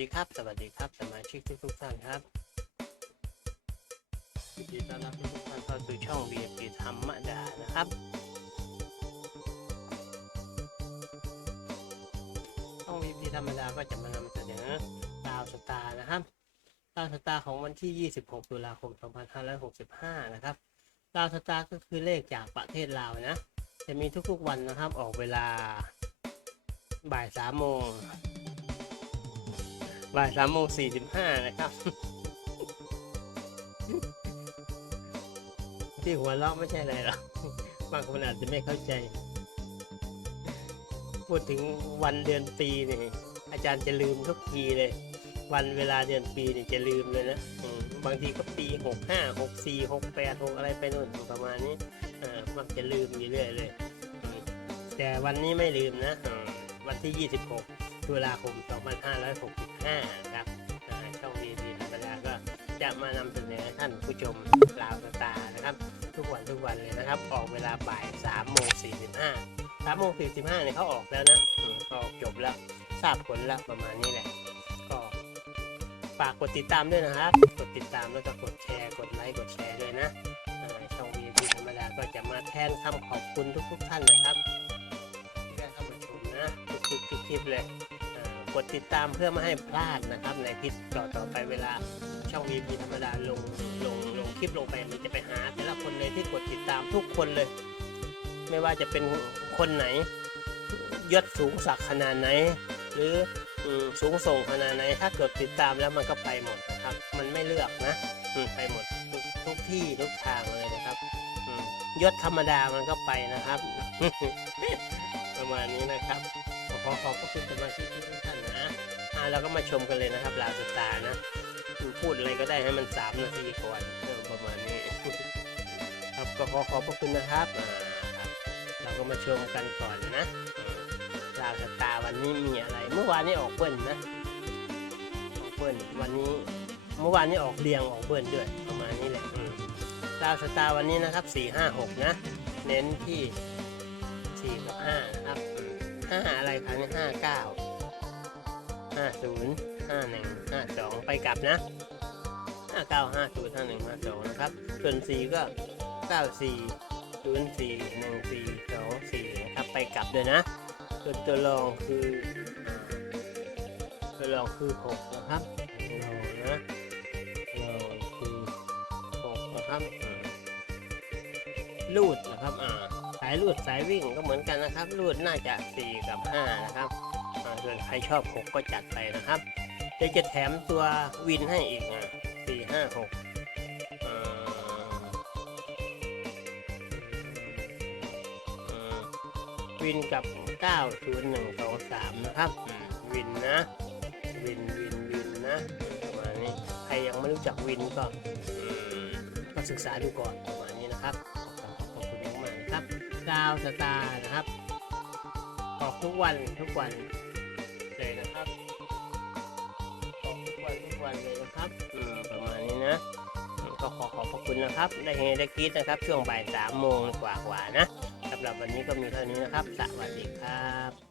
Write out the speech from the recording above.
ดีครับ สวัสดีครับสมาชิกทุกทุกๆท่านครับยินดีต้อนรับทุกท่านเข้าสู่ช่อง VIP ธรรมดานะครับ ช่อง VIP ธรรมดาก็จะมานำเสนอดาวสตาร์นะครับดาวสตาร์ของวันที่ 26 ตุลาคม 2565 นะครับดาวสตาร์ก็คือเลขจากประเทศลาวนะ จะมีทุกๆวันนะครับ ออกเวลาบ่ายสามโมง บ่ายสามโมงสี่สิบห้านะครับ ที่หัวเราะไม่ใช่อะไรหรอกบางคนอาจจะไม่เข้าใจ พูดถึงวันเดือนปีนี่อาจารย์จะลืมทุกทีเลย วันเวลาเดือนปีนี่จะลืมเลยนะบางทีก็ปีหกห้าหกสี่หกแปดหกอะไรไปนู่นประมาณนี้อมักจะลืมอยู่เรื่อยเลย แต่วันนี้ไม่ลืมนะ วันที่26 ตุลาคม 2565 นะครับอ่าช่องดีดีธรรมดาก็จะมานำเสนอท่านผู้ชมลาวตานะครับ ทุกวันทุกวันเลยนะครับ ออกเวลาบ่าย3โมง45 3โมง45เนี่ยเขาออกแล้วนะออกจบแล้วทราบผลแล้วประมาณนี้แหละ ก็ฝากกดติดตามด้วยนะครับ กดติดตามแล้วก็กดแชร์กดไลค์กดแชร์ด้วยนะช่อง VIP ธรรมดาก็จะมาแทนคำขอบคุณทุกๆท่านนะครับที่ได้เข้ามาชมนะทุกๆทุกคลิปเลย กดติดตามเพื่อไม่ให้พลาดนะครับ ในคลิปต่อๆไปเวลาช่อง VIP ธรรมดาลงลงลงคลิปลงไปมันจะไปหา แต่ละคนเลยที่กดติดตามทุกคนเลย ไม่ว่าจะเป็นคนไหนยศสูงสักขนาดไหน หรืออสูงส่งขนาดไหน ถ้ากดติดตามแล้วมันก็ไปหมดนะครับ มันไม่เลือกนะไปหมดทุกทุกที่ทุกทางเลยนะครับยศธรรมดามันก็ไปนะครับ ประมาณนี้นะครับ ขอขอขอบพระคุณสมาชิกทุกท่านนะอ่าเราก็มาชมกันเลยนะครับลาวสตาร์นะพูดอะไรก็ได้ให้มันสามนาทีก่อนเออประมาณนี้ ครับก็ขอขอบพระคุณนะครับอ่าครับเราก็มาชมกันก่อนนะลาวสตาร์วันนี้มีอะไร เมื่อวานนี้ออกเบิ้ลนะออกเบิ้ลวันนี้เมื่อวานนี้ออกเรียงออกเบิ้ลด้วยประมาณนี้แหละลาวสตาร์วันนี้นะครับสี่ห้าหกนะ เน้นที่สี่กับห้า ห้าอะไรคะเนี่ยห้าเก้าห้าศูนย์ห้าหนึ่งห้าสองไปกลับนะห้าเก้าห้าศูนย์ห้าหนึ่งห้าสองนะครับ ส่วนสี่ก็เก้าสี่ศูนย์สี่หนึ่งสี่สองสี่นะครับไปกลับด้วยนะ ส่วนตัวรองคืออ่าตัวรองคือหกนะครับรองนะรองคือหกนะครับลูดนะครับอ่าายลูดสายวิ่งก็เหมือนกันนะครับลูดน่าจะสี่กับห้านะครับอ่าส่วนใครชอบหกก็จัดไปนะครับเดี๋ยวจะแถมตัววินให้อีกอะสี่ห้าหกอ่าอืมวินกับ 90123 นะครับ วินนะ วินวินวินนะประมาณนี้ ใครยังไม่รู้จักวินก็มก็ศึกษาดูก่อนประมาณนี้นะครับ นะครับดาวสตาร์นะครับ ออกทุกวันทุกวันเลยนะครับ ออกทุกวันทุกวันเลยนะครับอืมประมาณนี้นะ ก็ขอขอบพระคุณนะครับ ได้เฮได้กีดนะครับ ช่วงบ่ายสามโมงกว่ากว่านะสำหรับวันนี้ก็มีเท่านี้นะครับ สวัสดีครับ